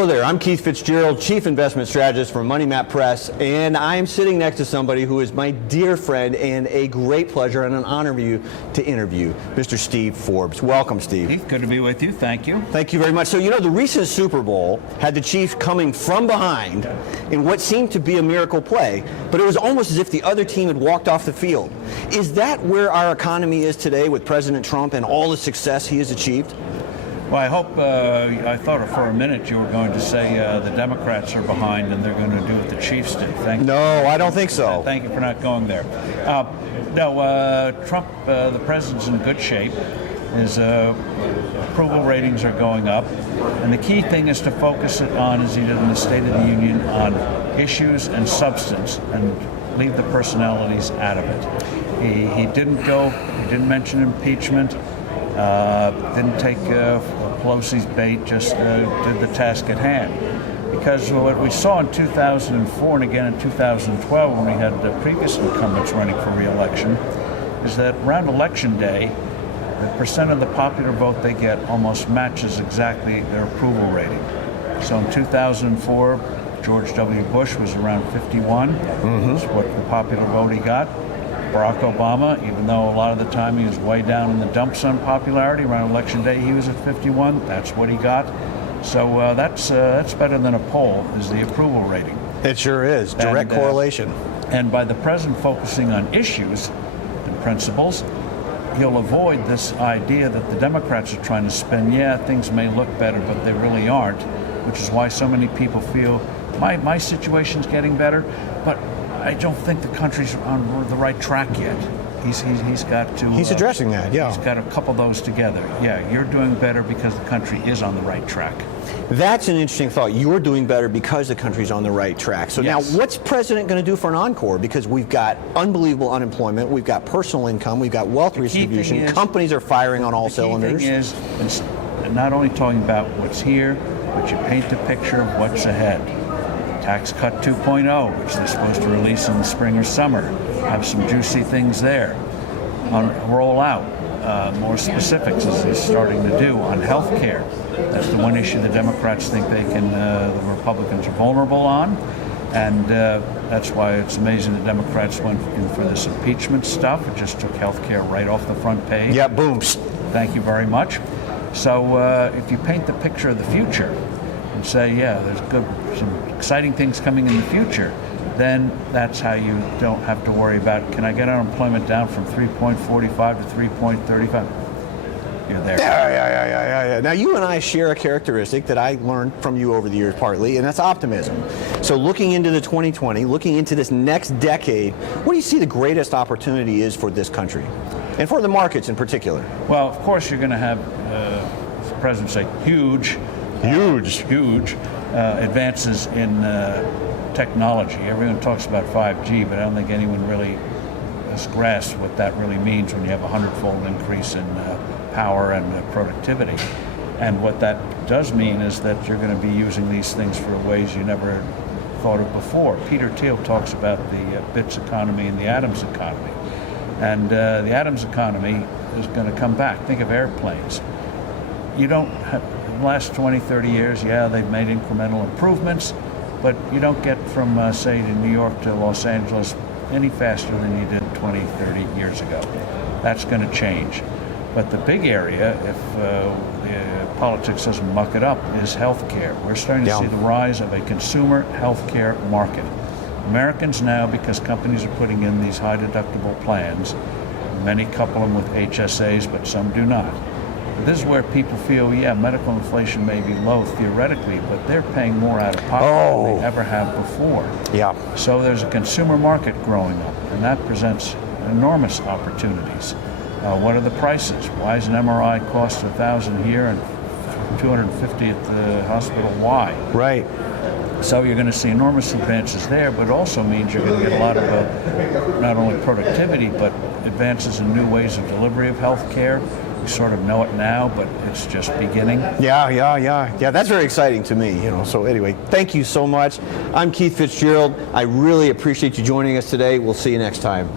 Hello there, I'm Keith Fitzgerald, Chief Investment Strategist for Money Map Press, and I am sitting next to somebody who is my dear friend and a great pleasure and an honor to interview, Mr. Steve Forbes. Welcome, Steve. Keith, good to be with you. Thank you. Thank you very much. So, you know, the recent Super Bowl had the Chiefs coming from behind in what seemed to be a miracle play, but it was almost as if the other team had walked off the field. Is that where our economy is today with President Trump and all the success he has achieved? Well, I hope, I thought for a minute you were going to say the Democrats are behind and they're going to do what the Chiefs did. Thank you. No, I don't think so. Thank you for not going there. Trump, the president's in good shape. His approval ratings are going up. And the key thing is to focus it on, as he did in the State of the Union, on issues and substance and leave the personalities out of it. He didn't mention impeachment. Didn't take Pelosi's bait, just did the task at hand. Because what we saw in 2004 and again in 2012 when we had the previous incumbents running for re-election is that around election day, the percent of the popular vote they get almost matches exactly their approval rating. So in 2004, George W. Bush was around 51. That's what the popular vote he got. Barack Obama, even though a lot of the time he was way down in the dumps on popularity, around election day he was at 51. That's what he got. So that's better than a poll, is the approval rating. It sure is. Direct correlation. And by the president focusing on issues and principles, he'll avoid this idea that the Democrats are trying to spin, yeah, things may look better, but they really aren't, which is why so many people feel my situation's getting better, but I don't think the country's on the right track yet. He's got to... He's addressing that, yeah. He's got to couple those together. Yeah, you're doing better because the country is on the right track. That's an interesting thought. You're doing better because the country's on the right track. So yes. Now, what's President going to do for an encore? Because we've got unbelievable unemployment, we've got personal income, we've got wealth distribution, companies are firing on all cylinders. The key thing is not only talking about what's here, but you paint the picture of what's ahead. Tax Cut 2.0, which they're supposed to release in the spring or summer. Have some juicy things there. Roll out more specifics, as he's starting to do, on health care. That's the one issue the Democrats think the Republicans are vulnerable on. And that's why it's amazing the Democrats went in for this impeachment stuff. It just took health care right off the front page. Yeah, boom. Thank you very much. So if you paint the picture of the future, and say, yeah, there's some exciting things coming in the future, then that's how you don't have to worry about, can I get unemployment down from 3.45 to 3.35? You're there. Yeah. Now, you and I share a characteristic that I learned from you over the years partly, and that's optimism. So looking into the 2020, looking into this next decade, what do you see the greatest opportunity is for this country? And for the markets in particular? Well, of course, you're going to have, as the president say, huge advances in technology. Everyone talks about 5G, but I don't think anyone really has grasped what that really means when you have a 100-fold increase in power and productivity. And what that does mean is that you're going to be using these things for ways you never thought of before. Peter Thiel talks about the bits economy and the atoms economy. And the atoms economy is going to come back. Think of airplanes. You don't have... the last 20, 30 years, yeah, they've made incremental improvements, but you don't get from, say, to New York to Los Angeles any faster than you did 20, 30 years ago. That's going to change. But the big area, if politics doesn't muck it up, is healthcare. We're starting to see the rise of a consumer healthcare market. Americans now, because companies are putting in these high deductible plans, many couple them with HSAs, but some do not. This is where people feel, yeah, medical inflation may be low theoretically, but they're paying more out of pocket than they ever have before. Yeah. So there's a consumer market growing up, and that presents enormous opportunities. What are the prices? Why is an MRI cost $1,000 here and $250 at the hospital? Why? Right. So you're going to see enormous advances there, but it also means you're going to get a lot of not only productivity, but advances in new ways of delivery of health care. We sort of know it now, but it's just beginning. Yeah. That's very exciting to me, So anyway, thank you so much. I'm Keith Fitzgerald. I really appreciate you joining us today. We'll see you next time.